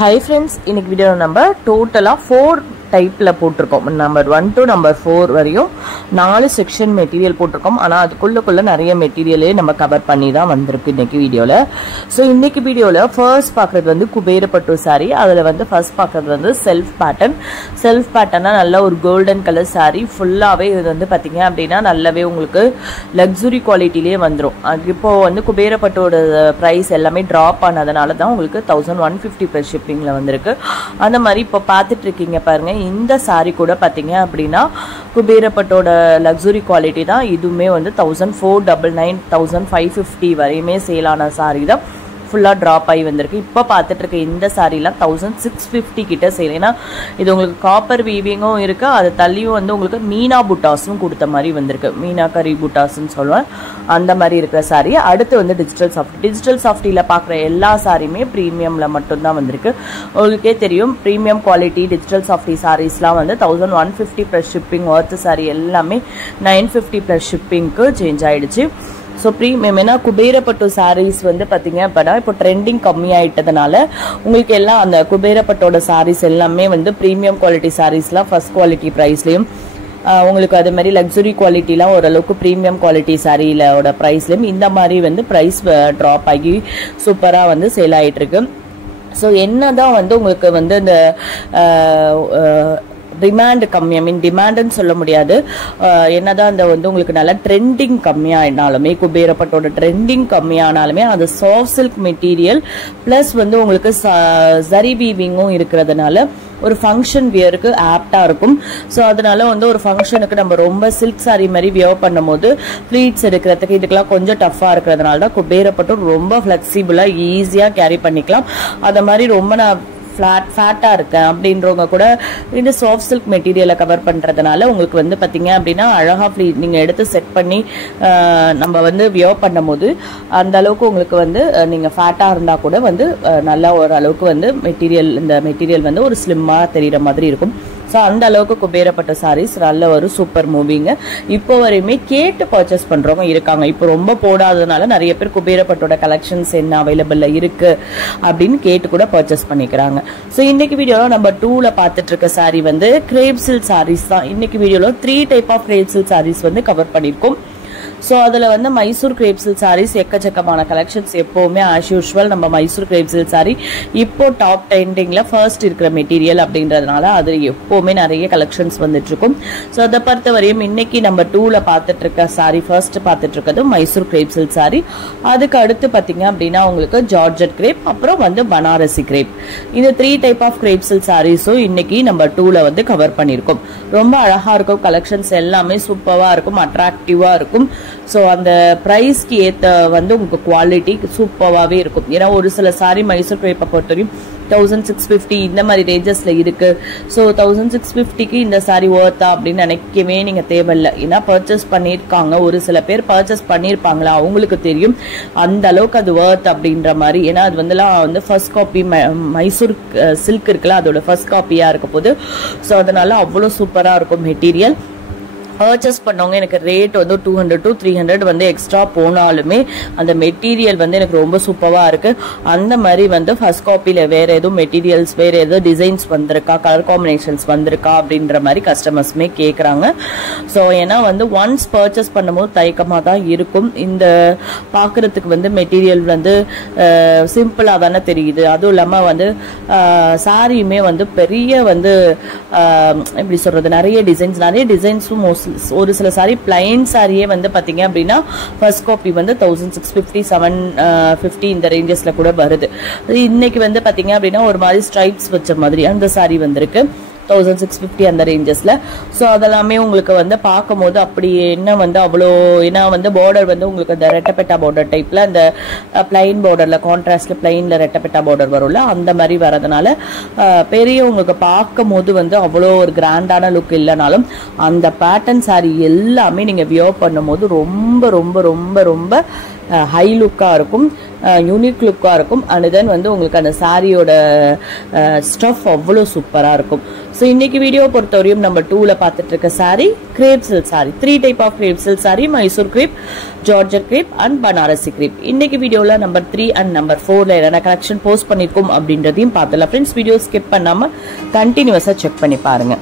Hi friends, இன்னைக்கு video நம்ம டோட்டலா 4 டைப்ல போட்டுருக்கோம். நம்பர் 1 to நம்பர் 4 வரையும் 4 செக்ஷன் மெட்டீரியல் போட்டுருக்கோம். ஆனா அதுக்குள்ள நிறைய மெட்டீரியலே நம்ம கவர் பண்ணி தான் வந்திருக்கு இன்னைக்கு வீடியோல. சோ இன்னைக்கு வீடியோல ஃபர்ஸ்ட் பார்க்கிறது வந்து குபேரப்பட்டு saree. அதுல வந்து ஃபர்ஸ்ட் பார்க்கிறது வந்து செல்ஃப் பேட்டர்னா நல்ல ஒரு கோல்டன் கலர் saree. ஃபுல்லாவே இது வந்து பாத்தீங்க அப்படினா நல்லாவே உங்களுக்கு லக்ஸரி குவாலிட்டிலே வந்துரும். இப்போ வந்து குபேரப்பட்டோட பிரைஸ் எல்லாமே டிராப் ஆனதனால தான் உங்களுக்கு 1150 per shippingல வந்திருக்கு. அந்த மாதிரி இப்போ பார்த்துட்டு இருக்கீங்க பாருங்க. இந்த saree கூட பாத்தீங்க அப்படினா குபேரப்பட்டோட லக்ஸரி குவாலிட்டி தான். இதுமே வந்து 1499 1550 வரையுமே சேல் ஆன saree தான். ஃபுல்லா டிராப் ஆகி வந்திருக்கு. இப்போ பார்த்துட்டு இருக்க இந்த சாரீலாம் 1650 கிட்ட சேல். ஏன்னா இது உங்களுக்கு காப்பர் வீவிங்கும் இருக்கு, அது தள்ளியும் வந்து உங்களுக்கு மீனா புட்டாஸும் கொடுத்த மாதிரி வந்திருக்கு. மீனா கரி புட்டாஸ்ன்னு சொல்லுவேன், அந்த மாதிரி இருக்கிற சாரீ. அடுத்து வந்து டிஜிட்டல் சாஃப்டியில் பார்க்குற எல்லா சாரியுமே ப்ரீமியம்ல மட்டும்தான் வந்திருக்கு. உங்களுக்கே தெரியும் ப்ரீமியம் குவாலிட்டி டிஜிட்டல் சாஃப்டி சாரீஸ்லாம் வந்து 1150 ப்ளஸ் ஷிப்பிங் ஒர்த்து சாரீ எல்லாமே 950 ப்ளஸ் ஷிப்பிங்க்கு சேஞ்ச் ஆயிடுச்சு. ஸோ ப்ரீமியம் ஏன்னா குபேரப்பட்டு சாரீஸ் வந்து பார்த்தீங்க அப்படின்னா இப்போ ட்ரெண்டிங் கம்மியாயிட்டதுனால உங்களுக்கு எல்லாம் அந்த குபேரப்பட்டோட சாரீஸ் எல்லாமே வந்து ப்ரீமியம் குவாலிட்டி சாரீஸ்லாம் ஃபர்ஸ்ட் குவாலிட்டி ப்ரைஸ்லையும் உங்களுக்கு அது மாதிரி லக்ஸுரி குவாலிட்டிலாம் ஓரளவுக்கு ப்ரீமியம் குவாலிட்டி சாரீலோட ப்ரைஸ்லையும் இந்த மாதிரி வந்து ப்ரைஸ் ட்ராப் ஆகி சூப்பராக வந்து சேல் ஆகிட்டு இருக்கு. ஸோ என்னதான் வந்து உங்களுக்கு வந்து இந்த டிமாண்ட் கம்மி, டிமாண்டுன்னு சொல்ல முடியாது, என்னதான் அந்த வந்து உங்களுக்கு நல்ல ட்ரெண்டிங் கம்மியானாலுமே குபேரப்பட்டோட ட்ரெண்டிங் கம்மியானாலுமே அது சாஃப்ட் சில்க் மெட்டீரியல் பிளஸ் வந்து உங்களுக்கு சரி வீவிங்கும் இருக்கிறதுனால ஒரு ஃபங்க்ஷன் வியருக்கு ஆப்டா இருக்கும். ஸோ அதனால வந்து ஒரு ஃபங்க்ஷனுக்கு நம்ம ரொம்ப சில்க் சாரி மாதிரி வியர் பண்ணும் போது ப்ளீட்ஸ் எடுக்கிறதுக்கு இதுக்கெல்லாம் கொஞ்சம் டஃபா இருக்கிறதுனால தான் குபேரப்பட்டு ரொம்ப ஃபிளெக்சிபிளா ஈஸியா கேரி பண்ணிக்கலாம். அதை மாதிரி ரொம்ப நான் ஃபேட்டா இருக்கேன் அப்படின்றவங்க கூட இந்த சாஃப்ட் சில்க் மெட்டீரியலை கவர் பண்றதுனால உங்களுக்கு வந்து பாத்தீங்க அப்படின்னா அழகா நீங்க எடுத்து செட் பண்ணி நம்ம வந்து வியர் பண்ணும் போது அந்த அளவுக்கு உங்களுக்கு வந்து நீங்க ஃபேட்டா இருந்தா கூட வந்து நல்லா ஒரு அளவுக்கு வந்து இந்த மெட்டீரியல் வந்து ஒரு ஸ்லிம்மா தெரியுற மாதிரி இருக்கும். ஸோ அந்த அளவுக்கு குபேரப்பட்ட சாரீஸ் நல்ல ஒரு சூப்பர் மூவிங்க. இப்போ வரையுமே கேட்டு பர்ச்சேஸ் பண்றவங்க இருக்காங்க. இப்போ ரொம்ப போடாததுனால நிறைய பேர் குபேரப்பட்டோட கலெக்ஷன்ஸ் என்ன அவைலபிள்ல இருக்கு அப்படின்னு கேட்டு கூட பர்ச்சேஸ் பண்ணிக்கிறாங்க. ஸோ இன்னைக்கு வீடியோல நம்பர் 2ல பார்த்துட்டு இருக்க சாரீ வந்து கிரேப் சில்க் சாரீஸ் தான். இன்னைக்கு வீடியோல 3 type of crepe silk sarees வந்து கவர் பண்ணியிருக்கோம். ஸோ அதில் வந்து மைசூர் கிரேப் சில்க் சாரீஸ் எக்கச்சக்கமான கலெக்ஷன்ஸ். எப்போவுமே ஆஸ் யூஷுவல் நம்ம மைசூர் கிரேப் சில்க் சாரீ இப்போ டாப் ட்ரெண்டிங்ல ஃபர்ஸ்ட் இருக்கிற மெட்டீரியல் அப்படின்றதுனால அது எப்போவுமே நிறைய கலெக்ஷன்ஸ் வந்துட்டு இருக்கும். ஸோ அதை பொறுத்த வரையும் இன்னைக்கு நம்பர் 2ல பார்த்துட்டு இருக்க சாரீ ஃபர்ஸ்ட் பார்த்துட்டு இருக்கிறது மைசூர் கிரேப் சில்க் சாரீ. அதுக்கு அடுத்து பார்த்தீங்க அப்படின்னா உங்களுக்கு ஜார்ஜெட் கிரேப், அப்புறம் வந்து பனாரசி கிரேப். இந்த 3 டைப் ஆஃப் கிரேப் சில்க் சாரீஸும் இன்னைக்கு நம்பர் 2ல வந்து கவர் பண்ணியிருக்கோம். ரொம்ப அழகா இருக்கும், கலெக்ஷன்ஸ் எல்லாமே சூப்பரா இருக்கும், அட்ராக்டிவா இருக்கும். ஸோ அந்த ப்ரைஸ்க்கு ஏற்ற வந்து உங்களுக்கு குவாலிட்டி சூப்பராகவே இருக்கும். ஏன்னா ஒரு சில சாரி மைசூர் கிரேப்பை பொறுத்தவரையும் 1650 இந்த மாதிரி ரேஞ்சஸ்ல இருக்கு. ஸோ 1650க்கு இந்த சாரி ஒர்த்தா அப்படின்னு நினைக்கவே நீங்க தேவையில்லை. ஏன்னா பர்ச்சேஸ் பண்ணியிருக்காங்க, ஒரு சில பேர் பர்ச்சேஸ் பண்ணியிருப்பாங்களா அவங்களுக்கு தெரியும் அந்த அளவுக்கு அது ஒர்த் அப்படின்ற மாதிரி. ஏன்னா அது வந்து ஃபர்ஸ்ட் காப்பி மைசூர் சில்க் இருக்குல்ல அதோட ஃபர்ஸ்ட் காப்பியா இருக்க போது. ஸோ அதனால அவ்வளோ சூப்பரா இருக்கும் மெட்டீரியல். பர்ச்சேஸ் பண்ணவங்க எனக்கு ரேட் வந்து 200 to 300 வந்து எக்ஸ்ட்ரா போனாலுமே அந்த மெட்டீரியல் வந்து எனக்கு ரொம்ப சூப்பராக இருக்கு. அந்த மாதிரி வந்து ஃபர்ஸ்ட் காப்பியில் வேற எதுவும் மெட்டீரியல்ஸ் வேற எதுவும் டிசைன்ஸ் வந்திருக்கா, கலர் காம்பினேஷன்ஸ் வந்திருக்கா அப்படின்ற மாதிரி கஸ்டமர்ஸுமே கேட்குறாங்க. ஸோ ஏன்னா வந்து ஒன்ஸ் பர்ச்சேஸ் பண்ணும்போது தயக்கமாக தான் இருக்கும். இந்த பார்க்கறதுக்கு வந்து மெட்டீரியல் வந்து சிம்பிளாக தானே தெரியுது. அதுவும் இல்லாமல் வந்து சாரியுமே வந்து பெரிய வந்து எப்படி சொல்றது நிறைய டிசைன்ஸும் ஒரு சில சாரி பிளைன் சாரியே வந்து பாத்தீங்க அப்படின்னா ஃபர்ஸ்ட் காப்பி வந்து 1650 750 இந்த ரேஞ்சஸ்ல கூட வருது. இன்னைக்கு வந்து பாத்தீங்க அப்படின்னா ஒரு மாதிரி ஸ்ட்ரைப்ஸ் வச்ச மாதிரி அந்த சாரி வந்திருக்கு 1650 அந்த ரேஞ்சஸ்ல. ஸோ அதெல்லாமே உங்களுக்கு வந்து பார்க்கும் போது அப்படி என்ன வந்து அவ்வளோ, ஏன்னா வந்து பார்டர் வந்து உங்களுக்கு அந்த ரெட்டப்பெட்டா பார்டர் டைப்ல அந்த பிளைன் பார்டர்ல கான்ட்ராஸ்ட்ல பிளைன்ல ரெட்டப்பெட்டா பார்டர் வரும்ல அந்த மாதிரி வரதுனால பெரிய உங்களுக்கு பார்க்கும் போது வந்து அவ்வளோ ஒரு கிராண்டான லுக் இல்லைனாலும் அந்த பேட்டர்ன் சாரி எல்லாமே நீங்க வியர் பண்ணும் போது ரொம்ப ரொம்ப ரொம்ப ரொம்ப ஹை லுக்காக இருக்கும், யூனிக் லுக்காக இருக்கும். அண்ட் தென் வந்து உங்களுக்கு அந்த சாரியோட ஸ்டஃப் அவ்வளோ சூப்பராக இருக்கும். ஸோ இன்னைக்கு வீடியோ பொறுத்தவரையும் நம்பர் 2ல பார்த்துட்டு இருக்க saree crepe silk saree. 3 type of crepe silk saree, Mysore crepe, georgette crepe and Banarasi crepe. இன்னைக்கு வீடியோல நம்பர் 3 அண்ட் நம்பர் 4ல என்னென்ன கலெக்ஷன் போஸ்ட் பண்ணிருக்கோம் அப்படின்றதையும் பார்த்துலாம். ஃப்ரெண்ட்ஸ், வீடியோ ஸ்கிப் பண்ணாம கண்டினியூஸா செக் பண்ணி பாருங்க.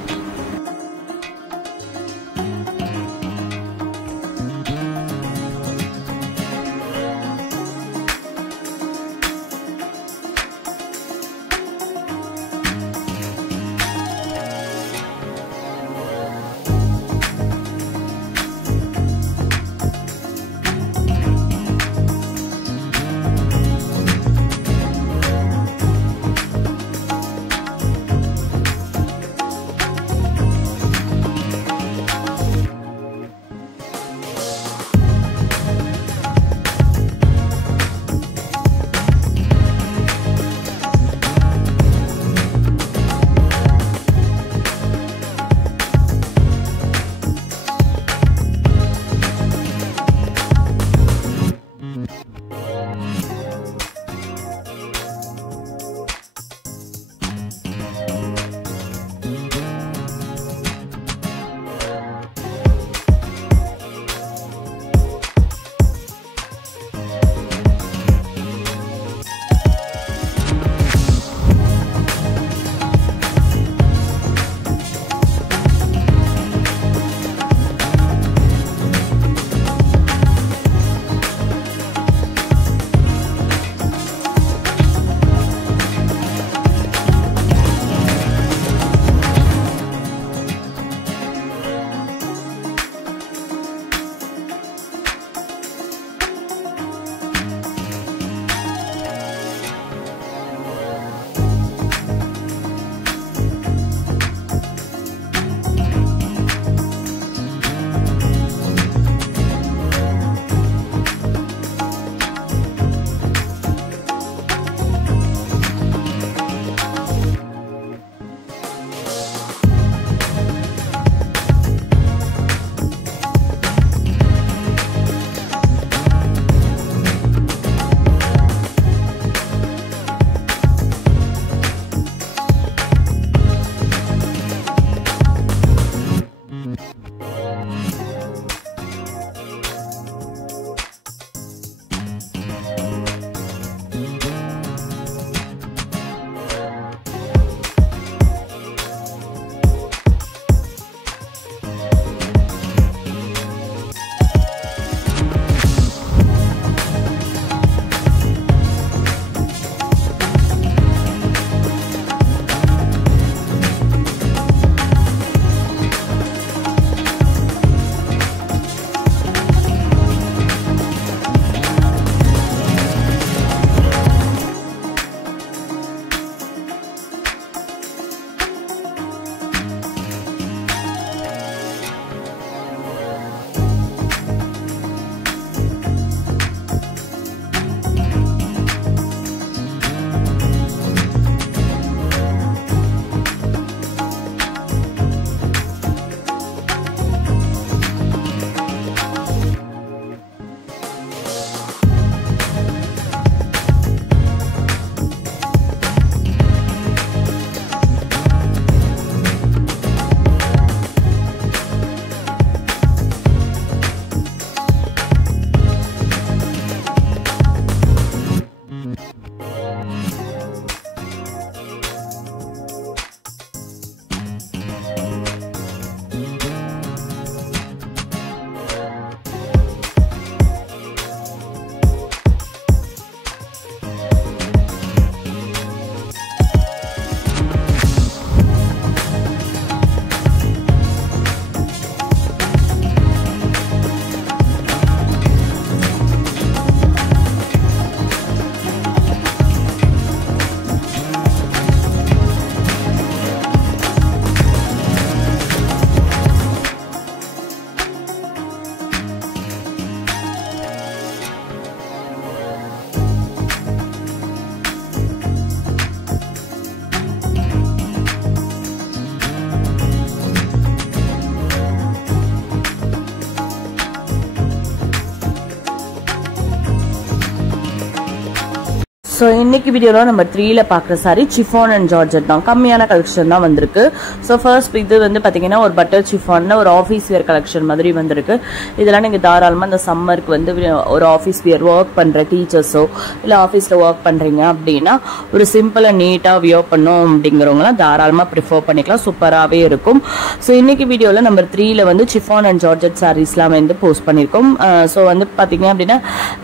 ஸோ இன்னைக்கு வீடியோவில் நம்ம 3ல பார்க்குற சாரி சிஃபான் அண்ட் ஜார்ஜெட் தான். கம்மியான கலெக்ஷன் தான் வந்திருக்கு. ஸோ ஃபர்ஸ்ட் இது வந்து பார்த்தீங்கன்னா ஒரு பட்டர் சிஃபான் ஒரு ஆஃபீஸ் வியர் கலெக்ஷன் மாதிரி வந்திருக்கு. இதெல்லாம் நீங்கள் தாராளமாக இந்த சம்மருக்கு வந்து ஒரு ஆஃபீஸ் வியர் ஒர்க் பண்ணுற டீச்சர்ஸோ இல்லை ஆஃபீஸில் ஒர்க் பண்ணுறீங்க அப்படின்னா ஒரு சிம்பிளாக நீட்டாக வியர் பண்ணோம் அப்படிங்கிறவங்களாம் தாராளமாக ப்ரிஃபர் பண்ணிக்கலாம். சூப்பராகவே இருக்கும். ஸோ இன்னைக்கு வீடியோவில் நம்பர் 3ல வந்து சிஃபான் அண்ட் ஜார்ஜெட் சாரீஸ்லாம் வந்து போஸ்ட் பண்ணியிருக்கோம். ஸோ வந்து பார்த்தீங்க அப்படின்னா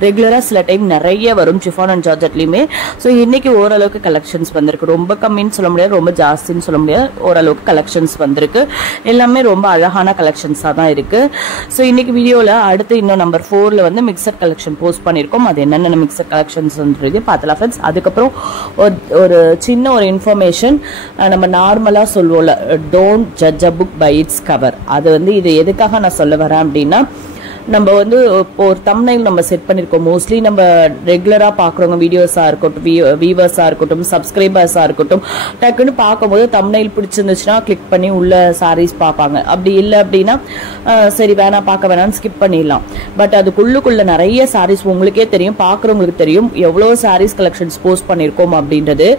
ரெகுலராக சில டைம் நிறைய வரும் சிஃபான் அண்ட் ஜார்ஜெட்லையுமே. ஸோ இன்னைக்கு ஓரளவுக்கு கலெக்ஷன்ஸ் வந்திருக்கு. ரொம்ப கம்மின்னு சொல்ல முடியாது, ரொம்ப ஜாஸ்தின்னு சொல்ல முடியாது, ஓரளவுக்கு கலெக்ஷன்ஸ் வந்திருக்கு. எல்லாமே ரொம்ப அழகான கலெக்ஷன்ஸாக தான் இருக்கு. ஸோ இன்னைக்கு வீடியோவில் அடுத்து இன்னும் நம்பர் 4ல வந்து மிக்சர் கலெக்ஷன் போஸ்ட் பண்ணியிருக்கோம். அது என்னென்ன மிக்சர் கலெக்ஷன்ஸ் பார்த்தலாம் ஃப்ரெண்ட்ஸ். அதுக்கப்புறம் ஒரு சின்ன ஒரு இன்ஃபர்மேஷன், நம்ம நார்மலாக சொல்லுவோம்ல, don't judge a book by its cover. அது வந்து இது எதுக்காக நான் சொல்ல வரேன் அப்படின்னா, நம்ம வந்து இப்போ ஒரு தம்ப்நெயில் நம்ம செட் பண்ணியிருக்கோம். மோஸ்ட்லி நம்ம ரெகுலராக பார்க்குறவங்க வீடியோஸாக இருக்கட்டும், வியூவர்ஸாக இருக்கட்டும், சப்ஸ்கிரைபர்ஸாக இருக்கட்டும், டக்குன்னு பார்க்கும்போது தம்ப்நெயில் பிடிச்சிருந்துச்சுன்னா கிளிக் பண்ணி உள்ள சாரீஸ் பார்ப்பாங்க. அப்படி இல்லை அப்படின்னா சரி வேணாம் பார்க்க வேணாம்னு ஸ்கிப் பண்ணிடலாம். பட் அதுக்குள்ளுக்குள்ள நிறைய சாரீஸ் உங்களுக்கே தெரியும், பார்க்குறவங்களுக்கு தெரியும் எவ்வளோ சாரீஸ் கலெக்ஷன்ஸ் போஸ்ட் பண்ணியிருக்கோம் அப்படின்றது.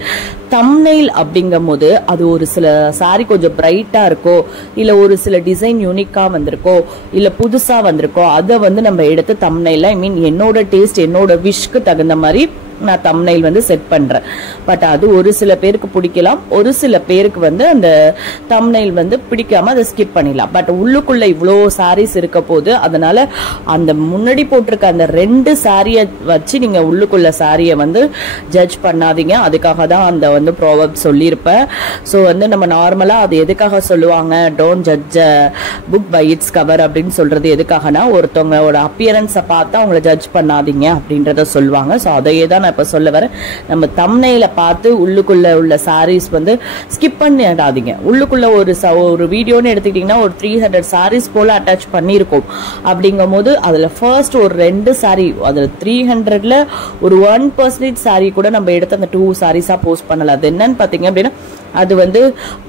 தம்ப்நெயில் அப்படிங்கும் போது அது ஒரு சில சாரி கொஞ்சம் பிரைட்டா இருக்கோ, இல்ல ஒரு சில டிசைன் யூனிக்கா வந்திருக்கோ, இல்ல புதுசா வந்திருக்கோ, அதை வந்து நம்ம எடுத்து தம்ப்நெயில்ல என்னோட டேஸ்ட் என்னோட விஷக்கு தகுந்த மாதிரி நான் தம்ப்நெயில் வந்து செட் பண்றேன். பட் அது ஒரு சில பேருக்கு பிடிக்கலாம், ஒரு சில பேருக்கு வந்து அந்த தம்ப்நெயில் வந்து பிடிக்காம அதை ஸ்கிப் பண்ணிடலாம். பட் உள்ளுக்குள்ள இவ்வளோ சாரீஸ் இருக்க போது, அதனால அந்த முன்னாடி போட்டிருக்க அந்த 2 சாரியை வச்சு நீங்க உள்ளுக்குள்ள சாரியை வந்து ஜட்ஜ் பண்ணாதீங்க. அதுக்காக தான் அந்த வந்து ப்ரோவர்ப் சொல்லியிருப்பேன். ஸோ வந்து நம்ம நார்மலா அது எதுக்காக சொல்லுவாங்க, don't judge book by its cover அப்படின்னு சொல்றது எதுக்காகனா, ஒருத்தவங்களோட அப்பியரன்ஸை பார்த்து அவங்கள ஜட்ஜ் பண்ணாதீங்க அப்படின்றத சொல்லுவாங்க. ஸோ அதையே தான் இப்ப சொல்ல வரேன். நம்ம தம்ப்நெயில பார்த்து உள்ளுக்குள்ள உள்ள சாரீஸ் வந்து ஸ்கிப் பண்ணிடாதீங்க. உள்ளுக்குள்ள ஒரு வீடியோன்னு எடுத்துக்கிட்டீங்கன்னா ஒரு 300 சாரீஸ் போல அட்டாச் பண்ணியிருக்கோம். அப்படிங்கும் போது அதுல ஃபர்ஸ்ட் ஒரு 2 சாரி, அதுல 300ல ஒரு 1% சாரி கூட நம்ம எடுத்து அந்த 2 சாரீஸா போஸ்ட் பண்ணலாம். அது என்னன்னு பாத்தீங்க அப்படின்னா, அது வந்து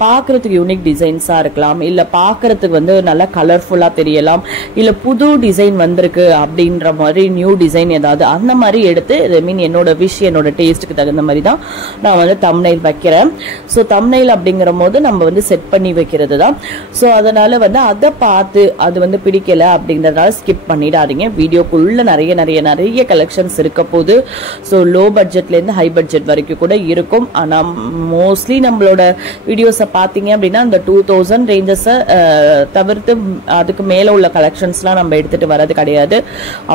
பார்க்கறதுக்கு யூனிக் டிசைன்ஸா இருக்கலாம், இல்ல பார்க்கறதுக்கு வந்து நல்லா கலர்ஃபுல்லா தெரியலாம், இல்ல புது டிசைன் வந்திருக்கு அப்படின்ற மாதிரி நியூ டிசைன் ஏதாவது அந்த மாதிரி எடுத்து என்னோட விஷ் என்னோட டேஸ்ட்டுக்கு தகுந்த மாதிரி தான் நான் வந்து தம்ப்நெயில் வைக்கிறேன். ஸோ தம்ப்நெயில் அப்படிங்கிற போது நம்ம வந்து செட் பண்ணி வைக்கிறது தான். ஸோ அதனால வந்து அதை பார்த்து அது வந்து பிடிக்கல அப்படிங்கிறதுனால ஸ்கிப் பண்ணிடாதீங்க. வீடியோக்குள்ள நிறைய நிறைய நிறைய கலெக்ஷன்ஸ் இருக்க போது. ஸோ லோ பட்ஜெட்லேருந்து ஹை பட்ஜெட் வரைக்கும் கூட இருக்கும். ஆனால் மோஸ்ட்லி நம்மளோட வீடியோஸை பார்த்தீங்க அப்படின்னா அந்த 2000 ரேஞ்சஸை தவிர்த்து அதுக்கு மேலே உள்ள கலெக்ஷன்ஸ்லாம் நம்ம எடுத்துட்டு வரது கிடையாது.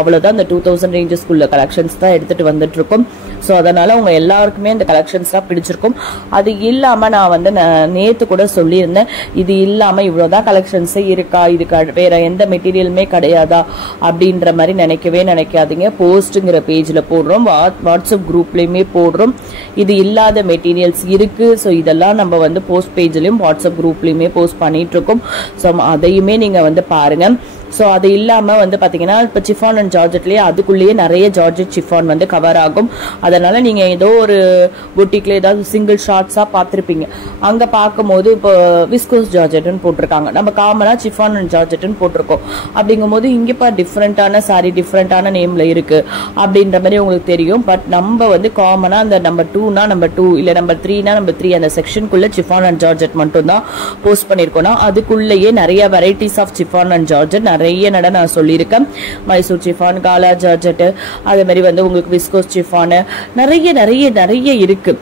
அவ்வளோதான், அந்த 2000 ரேஞ்சஸ்க்குள்ள கலெக்ஷன்ஸ் தான் எடுத்துட்டு வந்துட்டு இருக்கோம். ஸோ அதனால உங்க எல்லாருக்குமே இந்த கலெக்ஷன்ஸ்லாம் பிடிச்சிருக்கும். அது இல்லாம நான் வந்து நேத்து கூட சொல்லியிருந்தேன், இது இல்லாம இவ்வளவுதான் கலெக்ஷன்ஸே இருக்கா, இது வேற எந்த மெட்டீரியலுமே கிடையாதா அப்படின்ற மாதிரி நினைக்காதீங்க. போஸ்ட்ங்கிற பேஜ்ல போடுறோம், வாட்ஸ்அப் குரூப்லயுமே போடுறோம். இது இல்லாத மெட்டீரியல்ஸ் இருக்கு. ஸோ இதெல்லாம் நம்ம வந்து போஸ்ட் பேஜ்லயும் வாட்ஸ்அப் குரூப்லயுமே போஸ்ட் பண்ணிட்டு இருக்கோம். ஸோ அதையுமே நீங்க வந்து பாருங்க. ஸோ அது இல்லாமல் வந்து பார்த்தீங்கன்னா இப்போ சிஃபான் அண்ட் ஜார்ஜெட்லேயே அதுக்குள்ளேயே நிறைய ஜார்ஜெட் சிஃபான் வந்து கவர் ஆகும். அதனால நீங்கள் ஏதோ ஒரு புட்டிக்கில் ஏதாவது சிங்கிள் ஷார்ட்ஸாக பார்த்துருப்பீங்க. அங்கே பார்க்கும்போது இப்போ விஸ்கோஸ் ஜார்ஜெட்னு போட்டிருக்காங்க, நம்ம காமனாக சிஃபான் அண்ட் ஜார்ஜெட்னு போட்டிருக்கோம். அப்படிங்கும்போது இங்கேப்பா டிஃப்ரெண்ட்டான சாரி டிஃப்ரெண்ட்டான நேமில் இருக்குது அப்படின்ற மாதிரி உங்களுக்கு தெரியும். பட் நம்ம வந்து காமனாக அந்த நம்பர் 2னா நம்பர் 2, இல்லை நம்பர் 3னா நம்பர் 3 அந்த செக்ஷனுக்குள்ளே சிஃபான் அண்ட் ஜார்ஜெட் மட்டும் தான் போஸ்ட் பண்ணியிருக்கோம்னா, அதுக்குள்ளேயே நிறைய varieties of chiffon and georgette நிறைய நான் சொல்லியிருக்கேன். மைசூர் சிஃபான், காலா ஜார்ஜெட், அதே மாதிரி வந்து உங்களுக்கு விஸ்கோஸ் சிஃபான் நிறைய நிறைய நிறைய இருக்கு.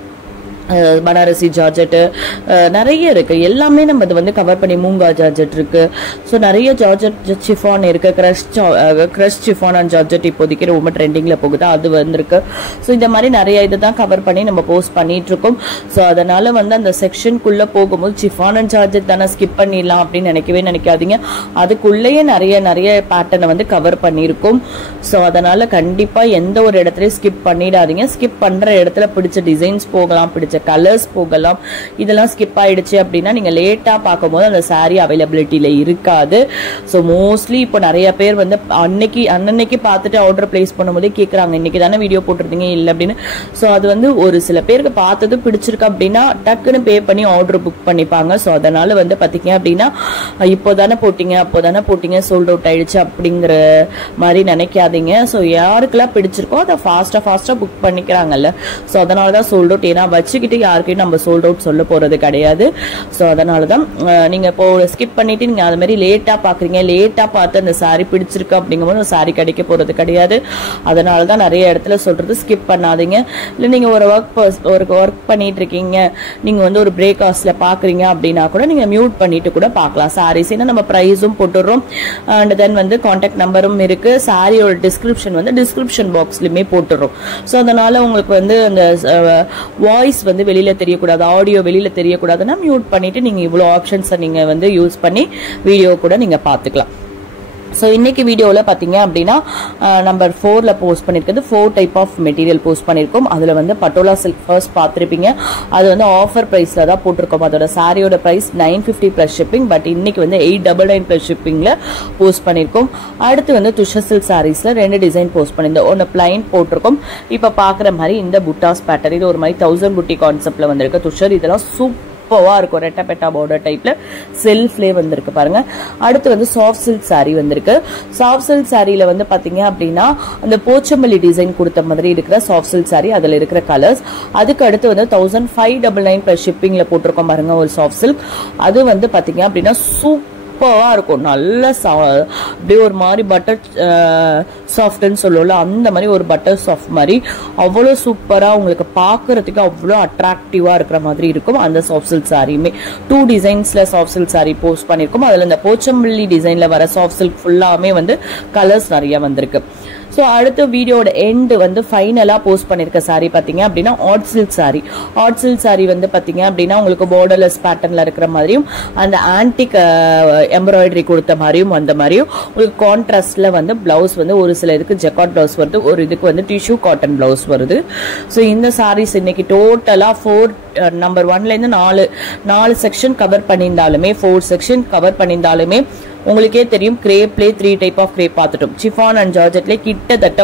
பனாரசி ஜார்ஜெட்டு நிறைய இருக்கு. எல்லாமே நம்ம அது வந்து கவர் பண்ணி மூங்கா ஜார்ஜெட் இருக்கு. ஸோ நிறைய ஜார்ஜெட் சிஃபான் இருக்கு. கிரஷ் சிஃபான் அண்ட் ஜார்ஜெட் இப்போதைக்கு ரொம்ப ட்ரெண்டிங்ல போகுது, அது வந்திருக்கு. ஸோ இந்த மாதிரி நிறைய இதை தான் கவர் பண்ணி நம்ம போஸ்ட் பண்ணிட்டு இருக்கோம். ஸோ அதனால வந்து அந்த செக்ஷனுக்குள்ள போகும்போது சிஃபான் அண்ட் ஜார்ஜெட் தானே ஸ்கிப் பண்ணிடலாம் அப்படின்னு நினைக்காதீங்க. அதுக்குள்ளேயே நிறைய நிறைய பேட்டர்னை வந்து கவர் பண்ணியிருக்கோம். ஸோ அதனால கண்டிப்பா எந்த ஒரு இடத்துலயும் ஸ்கிப் பண்ணிடாதீங்க. ஸ்கிப் பண்ற இடத்துல பிடிச்ச டிசைன்ஸ் போகலாம், பிடிச்ச கலர்ஸ் போகலாம். இதெல்லாம் ஸ்கிப் ஆயிடுச்சு அப்படின்னா நீங்க லேட்டா பார்க்கும்போது அந்த saree அவைலபிலிட்டியில இருக்காது. ஸோ மோஸ்ட்லி இப்போ நிறைய பேர் வந்து அன்னைக்கு பார்த்துட்டு ஆர்டர் பிளேஸ் பண்ணும்போதே கேட்குறாங்க, இன்னைக்கு தானே வீடியோ போட்டிருந்தீங்க இல்லை அப்படின்னு. ஸோ அது வந்து ஒரு சில பேருக்கு பார்த்தது பிடிச்சிருக்கு அப்படின்னா டக்குன்னு பே பண்ணி ஆர்டர் புக் பண்ணிப்பாங்க. ஸோ அதனால வந்து பார்த்தீங்க அப்படின்னா இப்போதானே போட்டீங்க அப்போதானே போட்டீங்க சோல்ட் அவுட் ஆயிடுச்சு அப்படிங்கிற மாதிரி நினைக்காதீங்க. ஸோ யாருக்கெல்லாம் பிடிச்சிருக்கோ அதை ஃபாஸ்டா புக் பண்ணிக்கிறாங்கல்ல. ஸோ அதனால தான் சோல்ட் அவுட். ஏன்னா வச்சுக்கிட்டு யாருக்கையும் நம்ம சோல்ட் அவுட் சொல்ல போறது கிடையாது. ஸோ அதனால தான் நீங்க இப்போ ஸ்கிப் பண்ணிட்டு நீங்க அது மாதிரி லேட்டா பாக்குறீங்க, லேட்டா பார்த்து அந்த சாரி பிடிச்சிருக்கு அப்படிங்கும்போது சாரி கிடைக்க போறது கிடையாது. அதனால தான் நிறைய இடத்துல சொல்றது ஸ்கிப் பண்ணாதீங்க. இல்லை நீங்க ஒரு ஒர்க் பண்ணிட்டு இருக்கீங்க, நீங்க வந்து ஒரு பிரேக் ஹவுஸ்ல பாக்குறீங்க அப்படின்னா கூட நீங்க மியூட் பண்ணிட்டு கூட பார்க்கலாம் சாரீஸ். ஏன்னா நம்ம பிரைஸும் போட்டுடுறோம் அண்ட் தென் வந்து கான்டாக்ட் நம்பரும் இருக்கு. சாரியோட டிஸ்கிரிப்ஷன் வந்து டிஸ்கிரிப்ஷன் பாக்ஸ்லயுமே போட்டுடுறோம். ஸோ அதனால உங்களுக்கு வந்து அந்த வாய்ஸ் வந்து வெளியில தெரியக்கூடாது, ஆடியோ வெளியில தெரியக்கூடாதுன்னா மியூட் பண்ணிட்டு நீங்க இவ்வளவு ஆப்ஷன்ஸை நீங்க வந்து யூஸ் பண்ணி வீடியோ கூட நீங்க பார்த்துக்கலாம். ஸோ இன்னைக்கு வீடியோவில் பார்த்தீங்க அப்படின்னா நம்பர் 4ல் போஸ்ட் பண்ணியிருக்கிறது 4 டைப் ஆஃப் மெட்டீரியல் போஸ்ட் பண்ணியிருக்கோம். அதில் வந்து பட்டோலா சில்க் ஃபர்ஸ்ட் பார்த்துருப்பீங்க. அது வந்து ஆஃபர் ப்ரைஸில் தான் போட்டிருக்கோம். அதோட சாரியோட ப்ரைஸ் 950 ப்ளஸ் ஷிப்பிங். பட் இன்னைக்கு வந்து 899 ப்ளஸ் ஷிப்பிங்கில் போஸ்ட் பண்ணியிருக்கோம். அடுத்து வந்து துஷர் சில்க் சாரீஸில் 2 டிசைன் போஸ்ட் பண்ணியிருந்தோம். ஒன்று பிளைன் போட்டிருக்கோம். இப்போ பார்க்குற மாதிரி இந்த புட்டாஸ் பேட்டர்ன், இது ஒரு மாதிரி 1000 புட்டி கான்செப்டில் வந்திருக்கு துஷர். இதெல்லாம் சூப்பரா இருக்கும். ரெட்டை பெட்டா பார்டர் டைப்ல செல்ஃப்லேயே வந்திருக்கு பாருங்க. அடுத்து வந்து சாஃப்ட் சில்க் சாரி வந்திருக்கு. சாஃப்ட் சில்க் சாரியில வந்து பாத்தீங்க அப்படின்னா அந்த போச்சம்பள்ளி டிசைன் கொடுத்த மாதிரி இருக்கிற சாஃப்ட் சில்க் சாரி, அதுல இருக்கிற கலர்ஸ். அதுக்கு அடுத்து வந்து 1599 பிளஸ் ஷிப்பிங்ல போட்டிருக்கோம் பாருங்க ஒரு சாஃப்ட் சில்க். அது வந்து பாத்தீங்க அப்படின்னா சூப்பரா இருக்கும். நல்ல அப்படியே ஒரு மாதிரி பட்டர் சாஃப்ட்னு சொல்லுவோம்ல, அந்த மாதிரி ஒரு பட்டர் சாஃப்ட் மாதிரி அவ்வளோ சூப்பரா உங்களுக்கு பார்க்கறதுக்கு அவ்வளோ அட்ராக்டிவா இருக்கிற மாதிரி இருக்கும். அந்த சாஃப்ட் சில்க் சாரியுமே 2 டிசைன்ஸ்ல சாஃப்ட் சில்க் சாரி போஸ்ட் பண்ணிருக்கோம். அதுல இந்த போச்சம்பள்ளி டிசைன்ல வர சாஃப்ட் சில்க் ஃபுல்லாமே வந்து கலர்ஸ் நிறைய வந்திருக்கு. ஸோ அடுத்த வீடியோட எண்டு வந்து ஃபைனலாக போஸ்ட் பண்ணியிருக்க சாரி பார்த்தீங்க அப்படின்னா art silk saree. Art silk saree வந்து பார்த்தீங்க அப்படின்னா உங்களுக்கு பார்டர்லெஸ் பேட்டர்னில் இருக்கிற மாதிரியும் அந்த ஆன்டிக் எம்ப்ராய்டரி கொடுத்த மாதிரியும் அந்த மாதிரியும் உங்களுக்கு கான்ட்ராஸ்டில் வந்து பிளவுஸ் வந்து ஒரு சில இதுக்கு ஜெக்கார்ட் பிளவுஸ் வருது, ஒரு இதுக்கு வந்து டிஷ்யூ காட்டன் பிளவுஸ் வருது. ஸோ இந்த சாரீஸ் இன்னைக்கு டோட்டலாக 4 நம்பர் 1லேருந்து 4 செக்ஷன் கவர் பண்ணியிருந்தாலுமே 4 செக்ஷன் கவர் பண்ணியிருந்தாலுமே உங்களுக்கே தெரியும் கிரேப்லே 3 டைப் ஆஃப் கிரேப் பார்த்துட்டோம். சிஃபான் அண்ட் ஜார்ஜெட்லேயே கிட்டத்தட்ட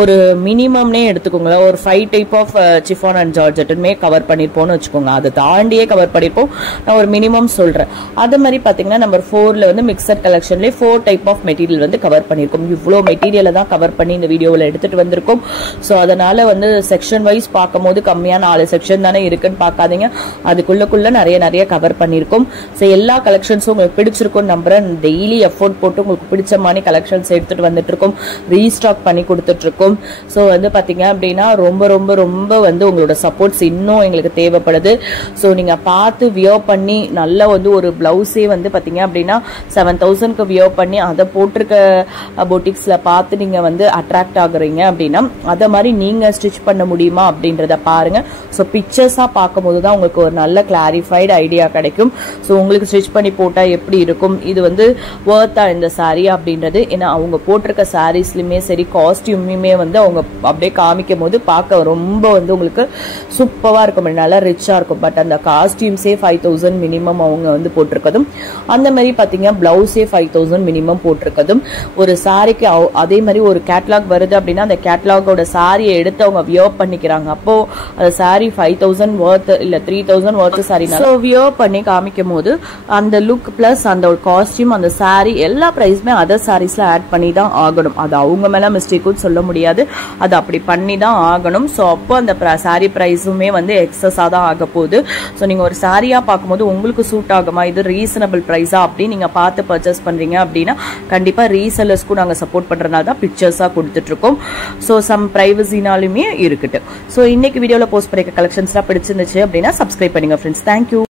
ஒரு மினிமம்னே எடுத்துக்கோங்களேன், ஒரு 5 டைப் ஆஃப் சிஃபான் அண்ட் ஜார்ஜெட்டுமே கவர் பண்ணியிருப்போம்னு வச்சுக்கோங்க. அதை தாண்டியே கவர் பண்ணியிருப்போம், நான் ஒரு மினிமம் சொல்கிறேன். அது மாதிரி பார்த்தீங்கன்னா நம்பர் 4ல் வந்து மிக்சட் கலெக்ஷன்லேயே 4 டைப் ஆஃப் மெட்டீரியல் வந்து கவர் பண்ணியிருக்கோம். இவ்வளோ மெட்டீரியலை தான் கவர் பண்ணி இந்த வீடியோவில் எடுத்துகிட்டு வந்திருக்கோம். ஸோ அதனால் வந்து செக்ஷன் வைஸ் பார்க்கும்போது கம்மியாக 4 செக்ஷன் தானே இருக்குன்னு பார்க்காதீங்க, அதுக்குள்ளே நிறைய கவர் பண்ணியிருக்கோம். ஸோ எல்லா கலெக்ஷன்ஸும் உங்களுக்கு பிடிச்சிருக்கும் நம்புறேன். டெய்லி எஃபோர்ட் போட்டு உங்களுக்கு பிடிச்ச மாதிரி கலெக்ஷன்ஸ் எடுத்துட்டு வந்துட்டு இருக்கோம், ரீஸ்டாக் பண்ணி கொடுத்துட்டு இருக்கோம். ஸோ வந்து பாத்தீங்க அப்படின்னா ரொம்ப வந்து உங்களோட சப்போர்ட்ஸ் இன்னும் எங்களுக்கு தேவைப்படுது. ஸோ நீங்க பார்த்து வியர் பண்ணி நல்ல வந்து ஒரு பிளவுஸே வந்து பாத்தீங்க அப்படின்னா 7000க்கு வியர் பண்ணி அதை போட்டிருக்க பொட்டிக்ஸ்ல பார்த்து நீங்க வந்து அட்ராக்ட் ஆகுறீங்க அப்படின்னா அதை மாதிரி நீங்க ஸ்டிச் பண்ண முடியுமா அப்படின்றத பாருங்க. ஸோ பிக்சர்ஸா பார்க்கும்போது தான் உங்களுக்கு ஒரு நல்ல கிளாரிஃபைடு ஐடியா கிடைக்கும். ஸோ உங்களுக்கு ஸ்டிச் பண்ணி போட்டா எப்படி இருக்கும், இது வந்து வர்த்தா இந்த சாரி அப்படின்றது. ஏன்னா அவங்க போட்டிருக்க சாரீஸ்லயுமே சரி காஸ்டியூமே வந்து அவங்க அப்படியே காமிக்கும் போது பார்க்க ரொம்ப வந்து உங்களுக்கு சூப்பரா இருக்கும், நல்லா ரிச்சா இருக்கும். பட் அந்த காஸ்டியூம்ஸே 5000 மினிமம் அவங்க வந்து போட்டிருக்கதும், அந்த மாதிரி பாத்தீங்கன்னா பிளவுஸே 5000 மினிமம் போட்டிருக்கதும், ஒரு சாரிக்கு அதே மாதிரி ஒரு கேட்லாக் வருது அப்படின்னா அந்த கேட்லாகோட சாரியை எடுத்து அவங்க வியர் பண்ணிக்கிறாங்க. அப்போ அந்த சாரி 5000 வர்த் இல்ல 3000 வர்த் சாரி வியர் பண்ணி காமிக்கும் போது அந்த லுக் பிளஸ் அந்த காஸ்டியூம் அந்த சாரி எல்லா பிரைஸுமே அதர் சாரீஸ்ல ஆட் பண்ணி தான் ஆகணும். அது அவங்க மேல மிஸ்டேக்கும் சொல்ல முடியாது, அது அப்படி பண்ணி தான் ஆகணும். ஸோ அப்போ அந்த சாரி பிரைஸுமே வந்து எக்ஸஸா தான் ஆக போகுது. ஸோ நீங்க ஒரு சாரியா பார்க்கும்போது உங்களுக்கு சூட் ஆகுமா, இது ரீசனபிள் பிரைஸா அப்படின்னு நீங்க பார்த்து பர்ச்சேஸ் பண்றீங்க அப்படின்னா கண்டிப்பா ரீசெல்லர்ஸ்க்கும் நாங்க சப்போர்ட் பண்றதுனால தான் பிக்சர்ஸா கொடுத்துட்டு இருக்கோம். ஸோ சம் பிரைவசினாலுமே இருக்குது. ஸோ இன்னைக்கு வீடியோல போஸ்ட் பண்ணிருக்க கலெக்ஷன்ஸ்லாம் பிடிச்சிருந்துச்சு அப்படின்னா சப்ஸ்கிரைப் பண்ணுங்க ஃப்ரெண்ட்ஸ். தேங்க்யூ.